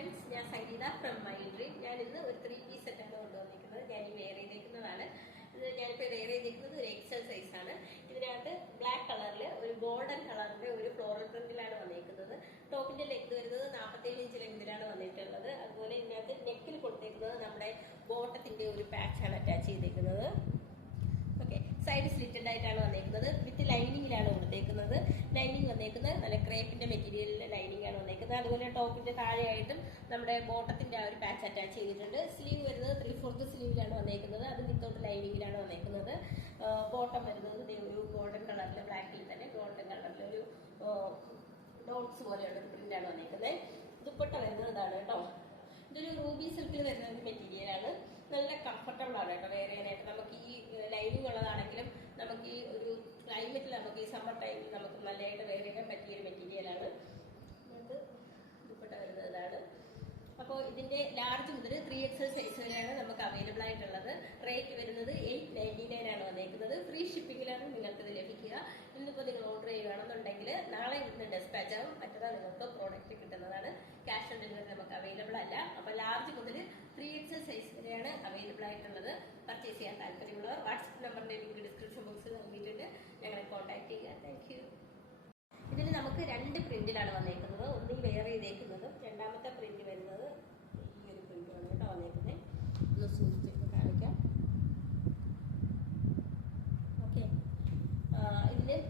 Friends ഞാൻ സംഗീത from my dream ഞാൻ ഇന്ന് ഒരു ത്രീ പീസ് സെറ്റാണ് കൊണ്ടുവന്നിരിക്കുന്നത്. ഞാൻ ഈ വെയർ ചെയ്തേക്കുന്നതാണ്. ഇത് ഞാനിപ്പോൾ വെയർ ചെയ്തേക്കുന്നത് ഒരു എക്സൽ സൈസാണ് ഇതിനകത്ത് ബ്ലാക്ക് കളറിൽ ഒരു ഗോൾഡൻ കളറിന്റെ ഒരു ഫ്ലോറൽ പ്രിന്റിലാണ് വന്നിരിക്കുന്നത്. ടോപ്പിന്റെ ലെഗ് വരുന്നത് നാൽപ്പത്തേഴ് ഇഞ്ച് ലെങ്തിലാണ് വന്നിട്ടുള്ളത്. അതുപോലെ ഇതിനകത്ത് നെക്കിൽ കൊടുത്തേക്കുന്നത് നമ്മുടെ ബോട്ടത്തിന്റെ ഒരു പാച്ചാണ് അറ്റാച്ച് ചെയ്തേക്കുന്നത്. ഓക്കെ സൈഡ് സ്ലിറ്റഡ് ആയിട്ടാണ് വന്നേക്കുന്നത് വിത്ത് ലൈനിങ്ങിലാണ് കൊടുത്തേക്കുന്നത്. ലൈനിങ് വന്നേക്കുന്നത് നല്ല ക്രേപ്പിന്റെ മെറ്റീരിയലിലെ ലൈനിങ് ആണ് വന്നേക്കുന്നത് അതുപോലെ ടോപ്പിന്റെ താഴെയായിട്ടും നമ്മുടെ ബോട്ടത്തിന്റെ ആ ഒരു പാച്ച് അറ്റാച്ച് ചെയ്തിട്ടുണ്ട്. സ്ലീവ് വരുന്നത് ത്രീ ഫോർത്ത് സ്ലീവിലാണ് വന്നേക്കുന്നത്. അത് വിത്തൗട്ട് ലൈനിങ്ങിലാണ് വന്നേക്കുന്നത്. ബോട്ടം വരുന്നത് ഒരു ഗോൾഡൻ കളറിൽ ബ്ലാക്കിൽ തന്നെ ഗോൾഡൻ കളറിൽ ഒരു ഡോട്ട്സ് പോലെയുള്ള ഒരു പ്രിന്റാണ് വന്നേക്കുന്നത്. ദുപ്പട്ട വരുന്നത് ഇതാണ് കേട്ടോ. ഇതൊരു റൂബി സിൽക്കിൽ വരുന്ന ഒരു മെറ്റീരിയലാണ് നല്ല കംഫർട്ടബിൾ ആണ് കേട്ടോ വേറെ നമുക്ക് ഈ ലൈനിങ് ഉള്ളതാണെങ്കിലും നമുക്ക് ഈ ഒരു ക്ലൈമറ്റിൽ നമുക്ക് ഈ സമ്മർ ടൈമിൽ നമുക്ക് നല്ലതായിട്ട് വേറെ ചെയ്യാൻ പറ്റിയ ഒരു മെറ്റീരിയലാണ് ഇത് ദുപ്പട്ട വരുന്നത് ഇതാണ് അപ്പോൾ ഇതിന്റെ ലാർജ് മുതൽ ത്രീ എക്സൽ സൈസ് വരെയാണ് നമുക്ക് അവൈലബിൾ ആയിട്ടുള്ളത്. റേറ്റ് വരുന്നത് എയ്റ്റ് നയന്റി നയൻ ആണ് വന്നേക്കുന്നത്. ഫ്രീ ഷിപ്പിംഗിലാണ് നിങ്ങൾക്ക് ഇത് ലഭിക്കുക. ഇന്നിപ്പോൾ നിങ്ങൾ ഓർഡർ ചെയ്യുകയാണെന്നുണ്ടെങ്കിൽ നാളെ ഇന്ന് ഡെസ്പാച്ച് ആവും. മറ്റന്നാൾ നിങ്ങൾക്ക് പ്രോഡക്റ്റ് കിട്ടുന്നതാണ്. ക്യാഷ് ഓൺ ഡെലിവറി നമുക്ക് അവൈലബിൾ അല്ല. അപ്പോൾ ലാർജ് മുതൽ ത്രീ എക്സൽ സൈസ് വരെയാണ് അവൈലബിൾ ആയിട്ടുള്ളത്. പർച്ചേസ് ചെയ്യാൻ താല്പര്യമുള്ളവർ വാട്സ്ആപ്പ് നമ്പറിന്റെ ലിങ്ക് ഡിസ്ക്രിപ്ഷൻ ബോക്സിൽ നൽകിയിട്ടുണ്ട് ഞങ്ങളെ കോൺടാക്ട് ചെയ്യുക. താങ്ക് ഇതിൽ നമുക്ക് രണ്ട് പ്രിന്റിലാണ് വന്നേക്കുന്നത്. ഒന്ന് ഈ വെയർ ചെയ്തേക്കുന്നതും രണ്ടാമത്തെ പ്രിന്റ് വരുന്നത് ഈ ഒരു പ്രിന്റാണ് കേട്ടോ വന്നേക്കുന്നത് ഒന്ന് സൂചിച്ചിട്ട് കാണിക്കാം ഓക്കെ ഇതിൽ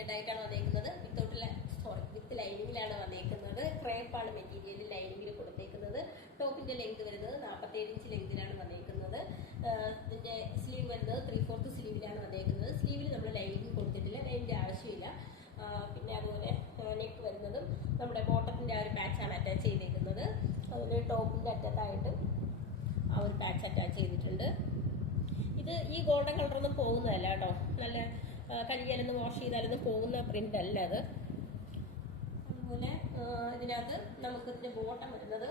സ്ലിറ്റഡ് ആയിട്ടാണ് വന്നേക്കുന്നത്. വിത്തൗട്ട് സോറി വിത്ത് ലൈനിങ്ങിലാണ് വന്നേക്കുന്നത്. ക്രേപ്പാണ് മെറ്റീരിയൽ ലൈനിങ്ങിൽ കൊടുത്തേക്കുന്നത്. ടോപ്പിന്റെ ലെങ്ത് വരുന്നത് നാൽപ്പത്തേഴ് ഇഞ്ച് ലെങ്തിലാണ് വന്നേക്കുന്നത്. ഇതിന്റെ സ്ലീവ് വരുന്നത് ത്രീ ഫോർത്ത് സ്ലീവിലാണ് വന്നേക്കുന്നത്. സ്ലീവിൽ നമ്മൾ ലൈനിങ് കൊടുത്തിട്ടില്ല ലൈനിന്റെ ആവശ്യമില്ല. പിന്നെ അതുപോലെ നെക്ക് വരുന്നതും നമ്മുടെ ബോട്ടത്തിന്റെ ആ ഒരു പാച്ചാണ് അറ്റാച്ച് ചെയ്തേക്കുന്നത്. അതുപോലെ ടോപ്പിന്റെ അറ്റത്തായിട്ട് ആ ഒരു പാച്ച് അറ്റാച്ച് ചെയ്തിട്ടുണ്ട്. ഇത് ഈ ഗോൾഡൻ കളറൊന്നും പോകുന്നതല്ല കേട്ടോ. നല്ല കഴുകിയാലൊന്നും വാഷ് ചെയ്താലൊന്നും പോകുന്ന പ്രിന്റ് അല്ല അത്. അതുപോലെ ഇതിനകത്ത് നമുക്ക് ഇതിന്റെ ബോട്ടം വരുന്നത്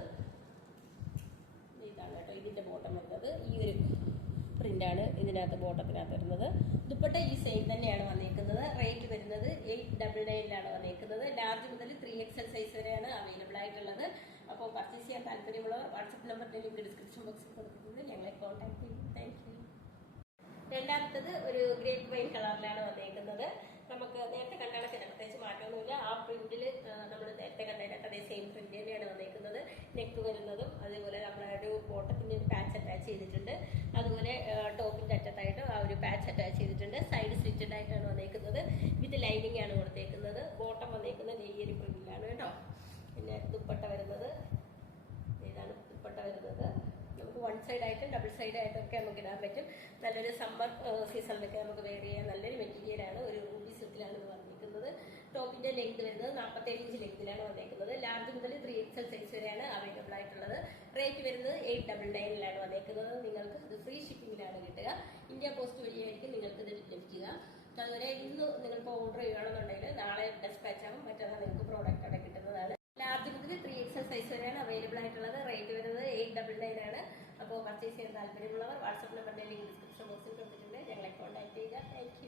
ഇതാണ് കേട്ടോ ഇതിന്റെ ബോട്ടം വരുന്നത്. ഈ ഒരു പ്രിന്റാണ് ഇതിനകത്ത് ബോട്ടത്തിനകത്ത് വരുന്നത്. ദുപ്പട്ട ഈ സെയിം തന്നെയാണ് വന്നേക്കുന്നത്. റേറ്റ് വരുന്നത് എയ്റ്റ് ഡബിൾ നയനിലാണ് വന്നേക്കുന്നത്. ലാർജ് മുതൽ ത്രീ എക്സൽ സൈസ് വരെയാണ് അവൈലബിൾ ആയിട്ടുള്ളത്. അപ്പോൾ പർച്ചേസ് ചെയ്യാൻ താല്പര്യമുള്ളവർ വാട്സപ്പ് നമ്പറിന്റെ ലിങ്ക് ഡിസ്ക്രിപ്ഷൻ ബോക്സിൽ കൊടുത്തിട്ടുണ്ട്. ഞങ്ങളെ കോൺടാക്ട് ചെയ്യും. താങ്ക് രണ്ടാമത്തത് ഒരു ഗ്രേപ്പ് വൈൻ കളറിലാണ് വന്നേക്കുന്നത്. നമുക്ക് നേരത്തെ കണ്ടണക്ക് പ്രത്യേകിച്ച് മാറ്റമൊന്നുമില്ല. ആ പ്രിന്റിൽ നമ്മൾ നേരത്തെ കണ്ടതിനകത്ത് അതേ സെയിം പ്രിന്റ് തന്നെയാണ് വന്നേക്കുന്നത്. നെക്ക് വരുന്നതും അതുപോലെ നമ്മുടെ ഒരു ബോട്ടത്തിന്റെ ഒരു പാച്ച് അറ്റാച്ച് ചെയ്തിട്ടുണ്ട്. അതുപോലെ ടോപ്പിന്റെ അറ്റത്തായിട്ട് ആ ഒരു പാച്ച് അറ്റാച്ച് ചെയ്തിട്ടുണ്ട് സൈഡ് സ്ലിറ്റഡ് ആയിട്ടാണ് വന്നേക്കുന്നത് വിത്ത് ലൈനിങ് ആണ് കൊടുത്തേക്കുന്നത് ബോട്ടം വന്നേക്കുന്നത് ഈ ഒരു പ്രിന്റിലാണ് കേട്ടോ പിന്നെ ദുപ്പട്ട വരുന്നത് ഇതാണ് ദുപ്പട്ട വരുന്നത് നമുക്ക് വൺ സൈഡ് ആയിട്ടും ഡബിൾ സൈഡ് ആയിട്ടൊക്കെ നമുക്ക് ഇടാൻ പറ്റും. നല്ലൊരു സമ്മർ സീസണിലൊക്കെ നമുക്ക് വെയർ ചെയ്യാൻ നല്ലൊരു മെറ്റീരിയലാണ് ഒരു റൂബി സിൽക്കിലാണ് ഇത് വന്നിരിക്കുന്നത്. ടോപ്പിന്റെ ലെങ്ത് വരുന്നത് നാൽപ്പത്തേഴ് ഇഞ്ച് ലെങ്തിലാണ് വന്നേക്കുന്നത്. ലാർജ് മുതൽ ത്രീ എക്സൽ സൈസ് വരെയാണ് അവൈലബിൾ ആയിട്ടുള്ളത്. റേറ്റ് വരുന്നത് എയ്റ്റ് ഡബിൾ നയനിലാണ് വന്നേക്കുന്നത്. നിങ്ങൾക്ക് ഇത് ഫ്രീ ഷിപ്പിംഗിലാണ് കിട്ടുക. ഇന്ത്യ പോസ്റ്റ് വഴിയായിരിക്കും നിങ്ങൾക്ക് ഇത് ലഭിക്കുക. അതുപോലെ ഇന്ന് നിങ്ങൾക്ക് ഓർഡർ ചെയ്യുകയാണെന്നുണ്ടെങ്കിൽ നാളെ ഡെസ്പാച്ച് ആകും മറ്റന്നാൾ നിങ്ങൾക്ക് പ്രോഡക്റ്റ് അവിടെ കിട്ടുന്നതാണ്. ലാർജ് മുതൽ ത്രീ എക്സൽ സൈസ് വരെയാണ് അവൈലബിൾ ആയിട്ടുള്ളത്. റേറ്റ് വരുന്നത് എയ്റ്റ് ഡബിൾ നയൻ ആണ് അപ്പോൾ പർച്ചേസ് ചെയ്യാൻ താല്പര്യമുള്ളവർ വാട്സപ്പ് നമ്പറിന്റെ ലിങ്ക് ഡിസ്ക്രിപ്ഷൻ ബോക്സിൽ കൊടുത്തിട്ടുണ്ട്. ഞങ്ങളെ കോൺടാക്ട് ചെയ്യുക. താങ്ക്